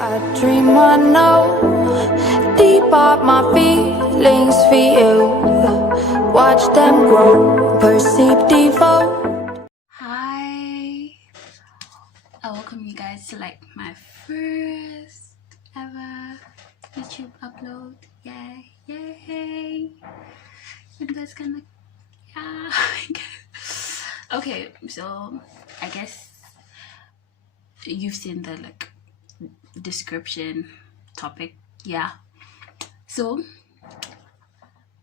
I dream I know deep up my feelings for you. Watch them grow, perceive, devote. Hi, I welcome you guys to like my first ever YouTube upload. Yay, yay! And that's gonna, yeah. Okay, so I guess you've seen the like description topic. Yeah, so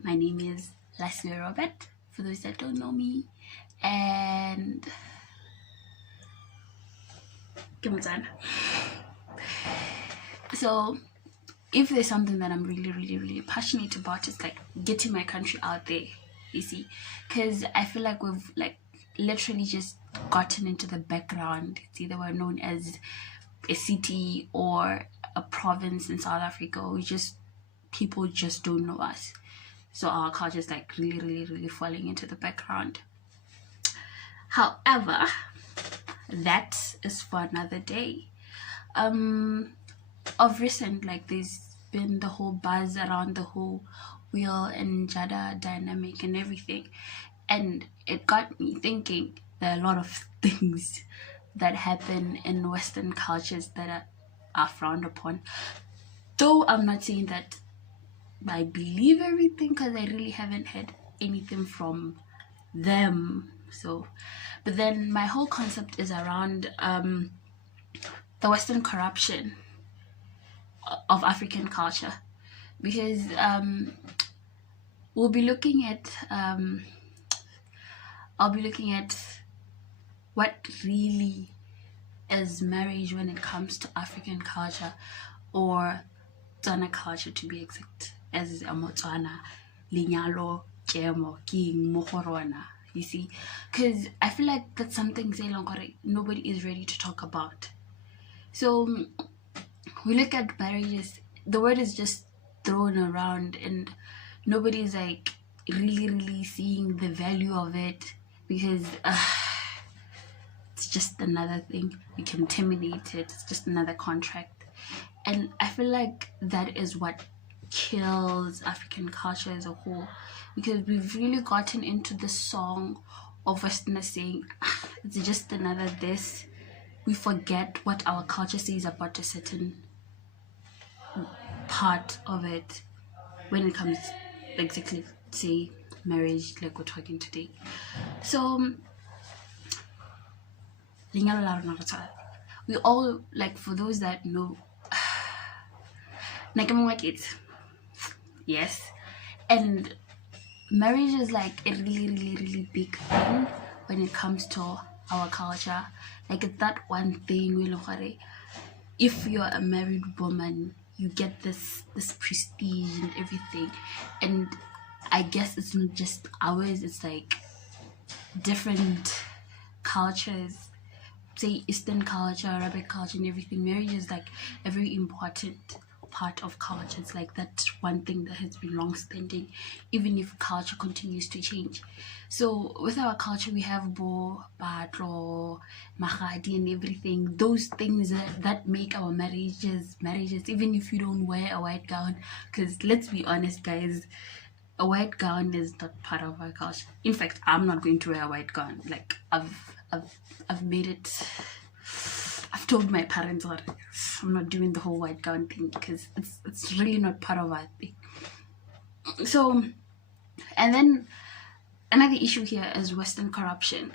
my name is Leslie Robert, for those that don't know me, and give me time. So if there's something that I'm really passionate about, it's like getting my country out there, you see, because I feel like we've like literally just gotten into the background. It's either we're known as a city or a province in South Africa, we just, people just don't know us, so our culture is like really falling into the background. However, that is for another day. Of recent, like there's been the whole buzz around the whole Will and Jada dynamic and everything, and it got me thinking there are a lot of things that happen in Western cultures that are frowned upon, though I'm not saying that I believe everything, because I really haven't heard anything from them. So, but then my whole concept is around the Western corruption of African culture, because we'll be looking at I'll be looking at what really is marriage when it comes to African culture, or Tswana culture to be exact, as Motswana, Linyalo, Kemo, King, Mohorona. You see, because I feel like that's something nobody is ready to talk about. So we look at marriages, the word is just thrown around and nobody's like really seeing the value of it, because it's just another thing. We can terminate it, it's just another contract. And I feel like that is what kills African culture as a whole, because we've really gotten into the song of Westerners saying it's just another this. We forget what our culture says about a certain part of it when it comes exactly, say, marriage, like we're talking today. So we all, like, for those that know, like it, yes, and marriage is like a really big thing when it comes to our culture. Like, it's that one thing if you're a married woman, you get this prestige and everything. And I guess it's not just ours, it's like different cultures, say Eastern culture, Arabic culture and everything. Marriage is like a very important part of culture. It's like that one thing that has been long standing, even if culture continues to change. So with our culture, we have Bo, Batlo, Mahadi and everything. Those things that make our marriages, even if you don't wear a white gown, because let's be honest guys, a white gown is not part of our culture. In fact, I'm not going to wear a white gown. Like, I've made it, I've told my parents that I'm not doing the whole white gown thing, because it's really not part of our thing. So, and then another issue here is Western corruption.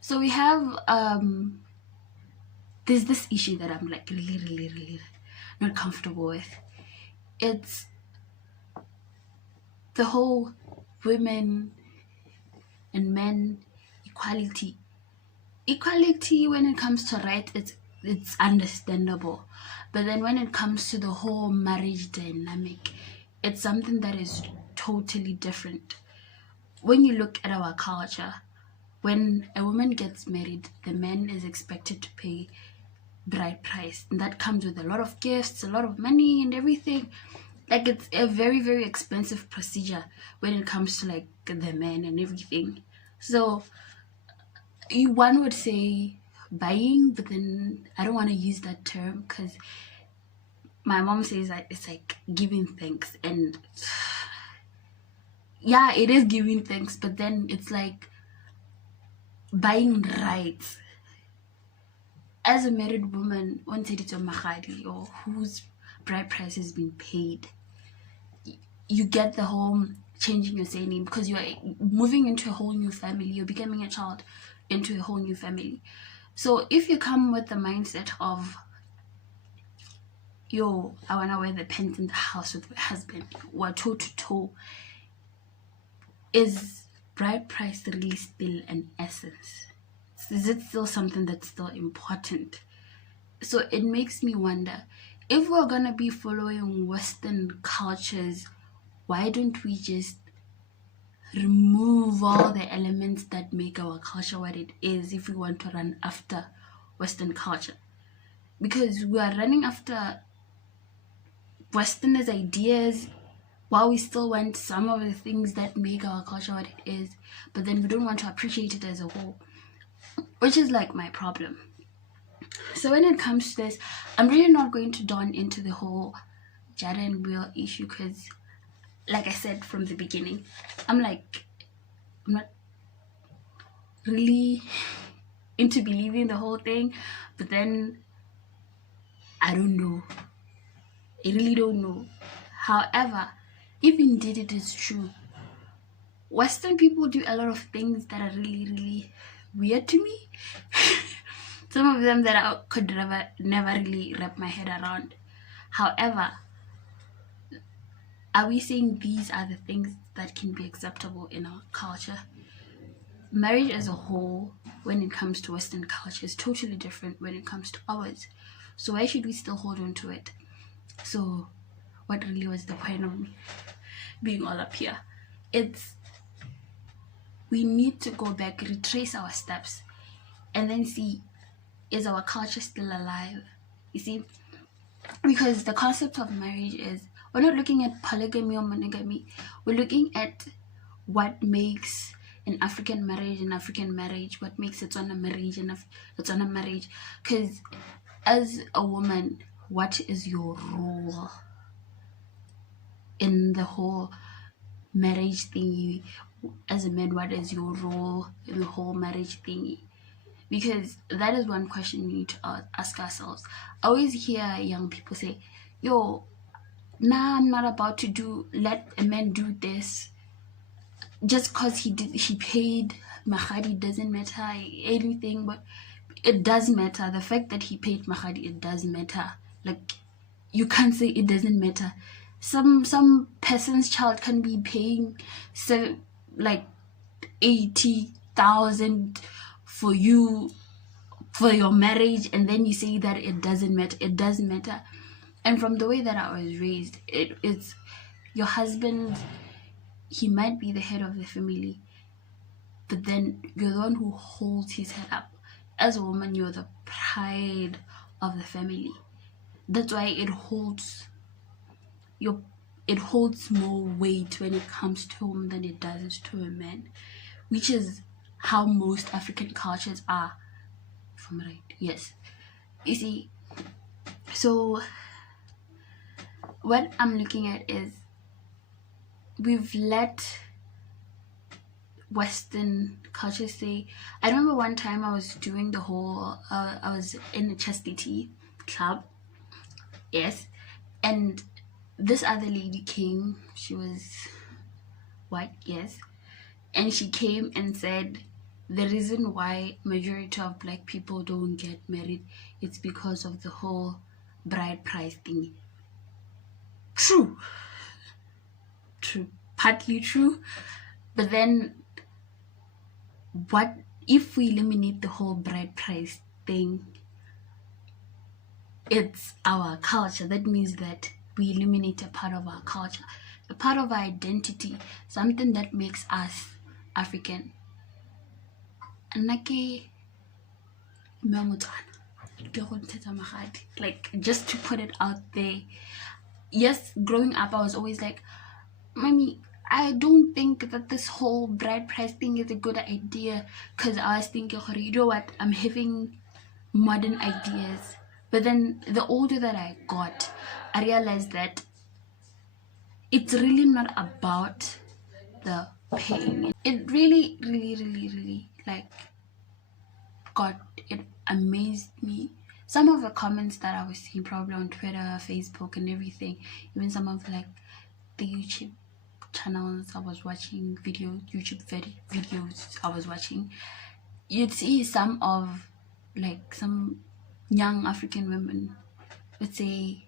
So we have there's this issue that I'm like really not comfortable with. It's the whole women and men equality. When it comes to rights, it's understandable, but then when it comes to the whole marriage dynamic, it's something that is totally different. When you look at our culture, when a woman gets married, the man is expected to pay bride price, and that comes with a lot of gifts, a lot of money and everything. Like, it's a very expensive procedure when it comes to like the man and everything. So one would say buying, but then I don't want to use that term, because my mom says that it's like giving thanks, and yeah, it is giving thanks, but then it's like buying rights. As a married woman, once it's a mahadi or whose bride price has been paid, you get the whole changing your surname because you're moving into a whole new family, you're becoming a child into a whole new family. So if you come with the mindset of, yo, I wanna wear the pants in the house with my husband, or toe to toe, is bride price really still an essence? Is it still something that's still important? So it makes me wonder, if we're gonna be following Western cultures, why don't we just remove all the elements that make our culture what it is if we want to run after Western culture? Because we are running after Westerners' ideas while we still want some of the things that make our culture what it is, but then we don't want to appreciate it as a whole, which is like my problem. So when it comes to this, I'm really not going to dawn into the whole Jada Will issue because, like I said from the beginning, I'm not really into believing the whole thing, but then I don't know. I really don't know. However, if indeed it is true, Western people do a lot of things that are really, really weird to me. Some of them that I could never really wrap my head around. However, are we saying these are the things that can be acceptable in our culture? Marriage as a whole, when it comes to Western culture, is totally different when it comes to ours. So why should we still hold on to it? So what really was the point of me being all up here? We need to go back, retrace our steps, and then see, is our culture still alive? You see, because the concept of marriage is, we're not looking at polygamy or monogamy, we're looking at what makes an African marriage, what makes it on a marriage, and it's on a marriage. Because as a woman, what is your role in the whole marriage thingy? As a man, what is your role in the whole marriage thingy? Because that is one question we need to ask ourselves. I always hear young people say, yo, nah, I'm not about to let a man do this. Just because he paid Mahadi doesn't matter anything, but it does matter. The fact that he paid Mahadi, it does matter. Like, you can't say it doesn't matter. Some person's child can be paying like 80,000 for your marriage, and then you say that it doesn't matter. It does matter. And from the way that I was raised, it's your husband, he might be the head of the family, but then you're the one who holds his head up. As a woman, you're the pride of the family. That's why it holds more weight when it comes to him than it does to a man, which is how most African cultures are. If I'm right, yes. You see, so what I'm looking at is, we've let Western culture say. I remember one time I was doing the whole I was in a chastity club, yes, and this other lady came. She was white, yes, and she came and said the reason why majority of black people don't get married, it's because of the whole bride price thing. True, partly true, but then what if we eliminate the whole bride price thing? It's our culture. That means that we eliminate a part of our culture, a part of our identity, something that makes us African. Like, just to put it out there. Yes, growing up I was always like, Mommy, I don't think that this whole bride price thing is a good idea, because I was thinking, you know what, I'm having modern ideas, But then the older that I got, I realized that it's really not about the pain. It really, really, really, really, like, it amazed me. Some of the comments that I was seeing probably on Twitter, Facebook, and everything, even some of like the YouTube channels I was watching, YouTube videos I was watching, you'd see some of like some young African women, let's say,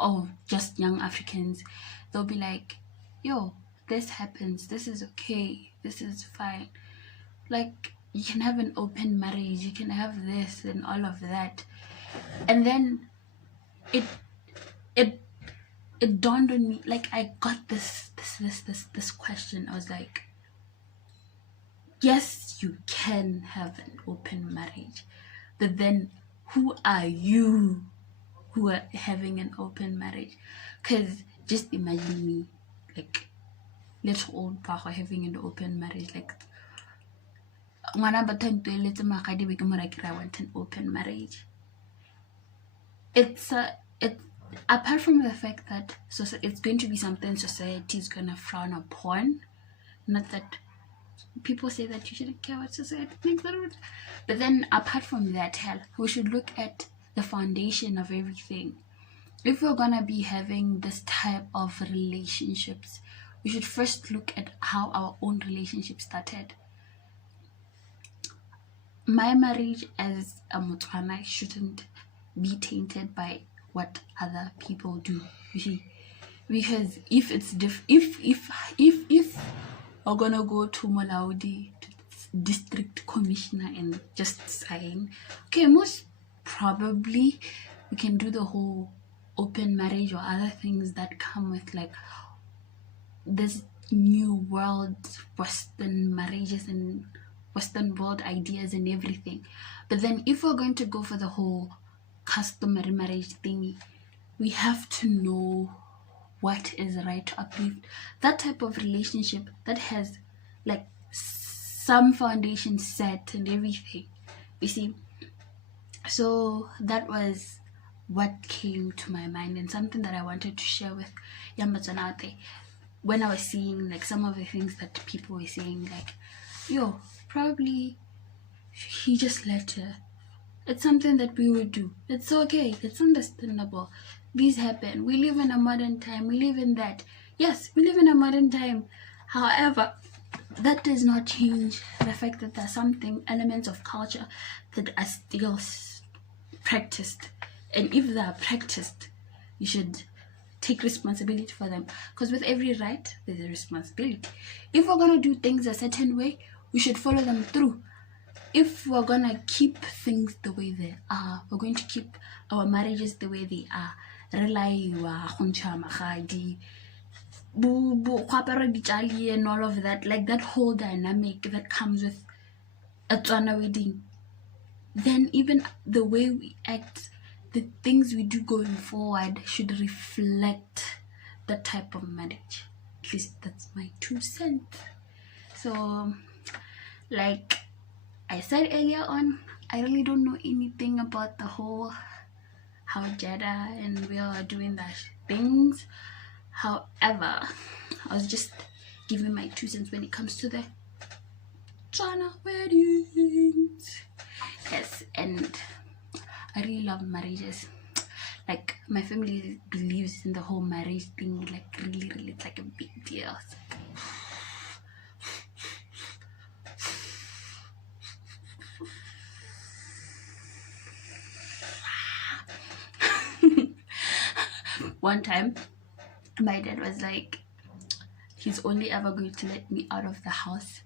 oh, just young Africans, they'll be like, yo, this happens, this is okay, this is fine, like, you can have an open marriage, you can have this and all of that. And then it dawned on me, like, I got this question. I was like, yes, you can have an open marriage, but then who are you who are having an open marriage? Because just imagine me, like, little old Papa having an open marriage, like, I want an open marriage. It's apart from the fact that it's going to be something society is gonna frown upon. Not that people say that you shouldn't care what society thinks, but then apart from that, hell, we should look at the foundation of everything. If we're gonna be having this type of relationships, we should first look at how our own relationship started. My marriage as a Motswana shouldn't be tainted by what other people do, you see, because if it's if we're gonna go to Malawi, to district commissioner, and just sign, okay, most probably we can do the whole open marriage or other things that come with like this new world Western marriages and Western world ideas and everything. But then if we're going to go for the whole customary marriage thingy, we have to know what is right to uplift that type of relationship that has like some foundation set and everything, you see. So that was what came to my mind, and something that I wanted to share with Yambaton out there when I was seeing like some of the things that people were saying, like, yo, probably he just let her. It's something that we would do. It's okay. It's understandable. These happen. We live in a modern time. We live in that. Yes, we live in a modern time. However, that does not change the fact that there's elements of culture that are still practiced. And if they are practiced, you should take responsibility for them. Because with every right, there's a responsibility. If we're going to do things a certain way, we should follow them through. If we're gonna keep things the way they are, we're going to keep our marriages the way they are, and all of that, like that whole dynamic that comes with a Tswana wedding, then even the way we act, the things we do going forward should reflect that type of marriage. At least that's my 2 cents. So, like I said earlier on, I really don't know anything about the whole how Jada and Will are doing that things. However, I was just giving my 2 cents when it comes to the China weddings. Yes, and I really love marriages. Like, my family believes in the whole marriage thing, like really, really, it's like a big deal. One time, my dad was like, he's only ever going to let me out of the house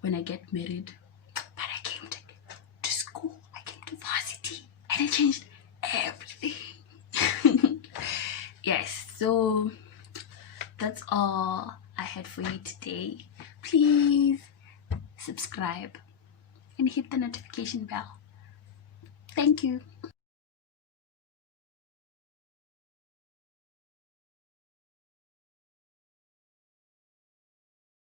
when I get married. But I came to school, I came to varsity, and it changed everything. Yes, so that's all I had for you today. Please subscribe and hit the notification bell. Thank you.